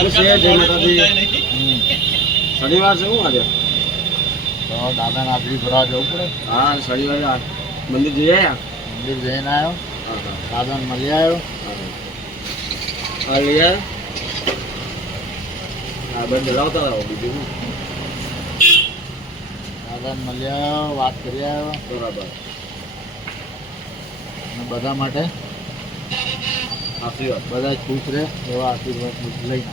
ખુશ છે જય માતાજી. શનિવાર છે શું આજે. તો દાદાના હાજરી ભરવા જવું પડે. હા શનિવારે મંદિર જઈ આવ્યા મંદિર જઈને આવ્યો દાદાને મળી આવ્યો હા લઈ આવ્યો હા બંધ લાવતા રહો બીજું દાદાને મળી આવ્યો વાત કરી આવ્યો બરાબર. બધા માટે આશીર્વાદ. બધા ખુશ રહે એવા આશીર્વાદ લઈને.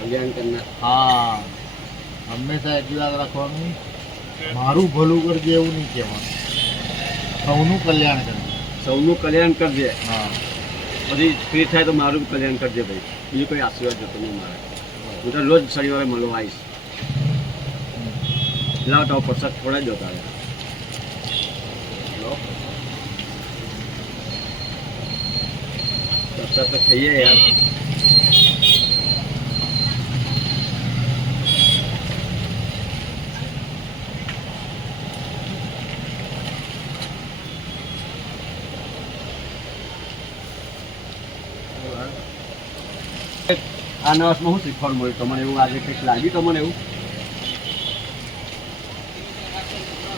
કલ્યાણ કરનાર હા હંમેશા એટલી યાદ રાખવાનું મારું ભલું કરજે એવું નહીં કહેવાનું સૌનું કલ્યાણ કરજે સૌનું કલ્યાણ કરજે હા પછી ફ્રી થાય તો મારું કલ્યાણ કરજે ભાઈ બીજું કોઈ આશીર્વાદ જોતો નહીં મારે હું તો રોજ શનિવારે મળવા આવીશ લાવ તો પ્રસાદ થોડા જ જોતા રહે લો. પ્રસાદ તો ખાઈએ યાર આ નર્સમાં શું શીખવાનું મળ્યું તમને એવું આજે કંઈક લાગ્યું તમને એવું?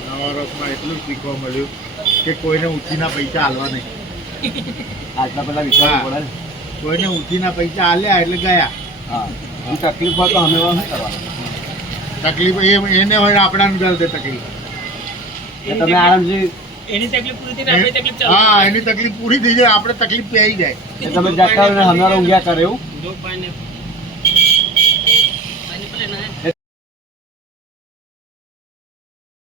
નવા વર્ષમાં એટલું શીખવા મળ્યું કે કોઈને ઉઠીના પૈસા હાલવા નહીં. આજના પહેલા વિચારવું પડે કોઈને ઉઠીના પૈસા હાલ્યા એટલે ગયા. હા. તકલીફ હોય તો અમે શું કરવાનું? તકલીફ એ એને હોય આપણાને ગળ દે તકલીફ તમે આરામથી એની તકલીફ પૂરી થઈ તકલીફ હા એની તકલીફ પૂરી થઈ જાય આપણે તકલીફ પી જાય. તમે જાતા હમણાં ઊંઘ્યા કરે એવું?